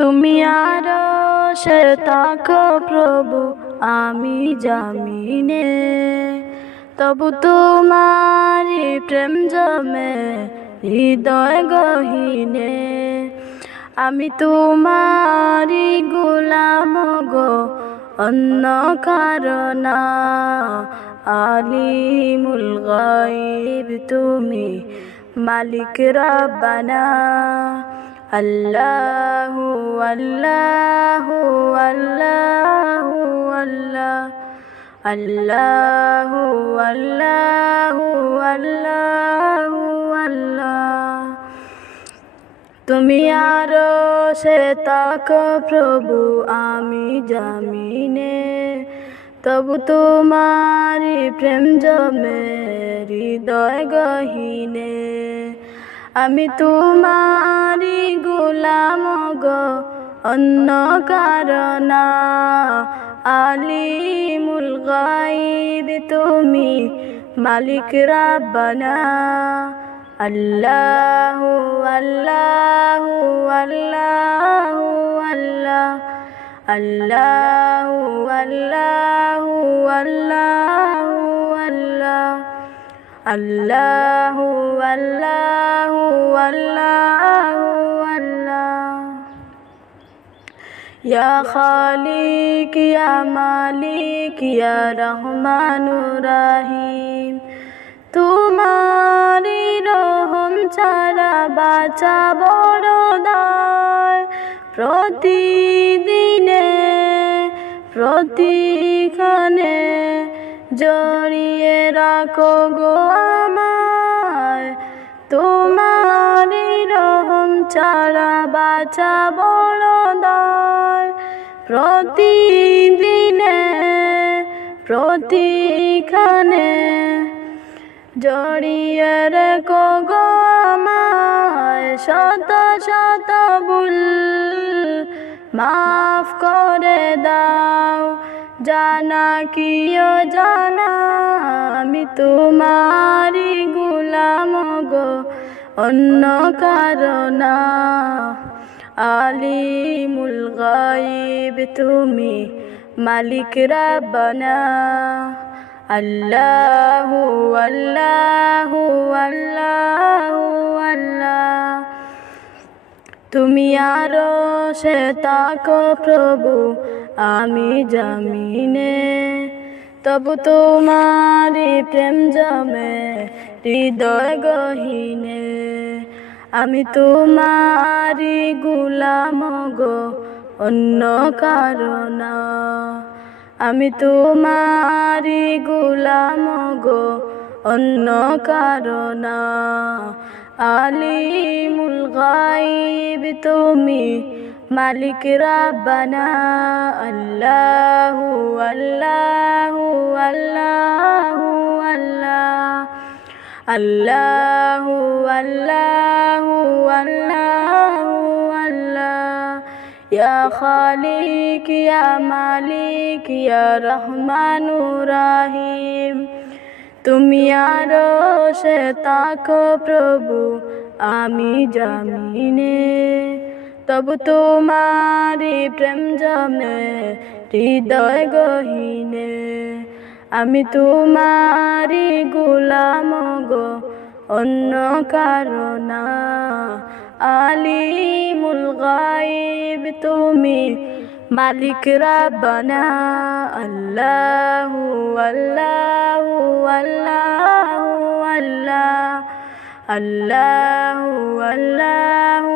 তুমি আরশে তাকো প্রভু, আমি জামিনে, তবু তোমারি প্রেম জমে হৃদয় গহীনে। আমি তোমারি গোলাম গো, অন্য কারণ না। আলিমুল গায়ব তুমি, মালিক রব্বানা। আল্লাহু আল্লাহু আল্লাহু আল্লাহ, আল্লাহু আল্লাহু আল্লাহু আল্লাহ। তুমি আরশে তাকো প্রভু, আমি জামিনে, তবু তোমারি প্রেম জমে হৃদয় গহীনে। আমি তোমারি গোলাম গো, অন্য কারণ না। আলিমুল গায়ব তুমি, মালিক রব্বানা। আল্লাহু আল্লাহু আল্লাহু আল্লাহ, আল্লাহু আল্লাহু আল্লাহু আল্লাহ, আল্লাহু আল্লাহু আল্লাহু আল্লাহ। ইয়া খালিক ইয়া মালিক ইয়া রহমানুর রহিম, তোমারি রহম ছাড়া বাঁচা বড় দায়। প্রতিদিনে প্রতিক্ষণে জড়িয়ে রাখো গো আমায়, তোমারি রহম ছাড়া বাঁচা বড় দায়। প্রতিদিনে প্রতিক্ষণে জড়িয়ে রেখো গো আমায়, শত শত ভুল মাফ করে দাও, জানা কি অজানা। আমি তোমারি গোলাম গো, অন্য কারণ না। আলিমুল গায়ব তুমি, মালিক রব্বানা। আল্লাহু আল্লাহু আল্লাহু আল্লাহ। তুমি আরশে তাকো প্রভু, আমি জামিনে, তবু তোমারি প্রেম জমে হৃদয় গহীনে। আমি তোমারি গোলাম গো, অন্য কারণ না। আমি তোমারি গোলাম গো, অন্য কারণ না। আলিমুল গায়ব তুমি, মালিক রব্বানা। আল্লাহু আল্লাহু আল্লাহু আল্লাহ, আল্লাহু আল্লাহু আল্লাহু আল্লাহ। ইয়া খালিক ইয়া মালিক ইয়া রহমানুর রহিম, তুমি আরশে তাকো প্রভু, আমি জামিনে, তবু তোমারি প্রেম জমে হৃদয় গহীনে। আমি তোমারি গোলাম গো, অন্য কারণ না। আলিমুল গায়ব তুমি, মালিক রব্বানা। আল্লাহু আল্লাহু আল্লাহু আল্লাহ, আল্লাহু আল্লাহু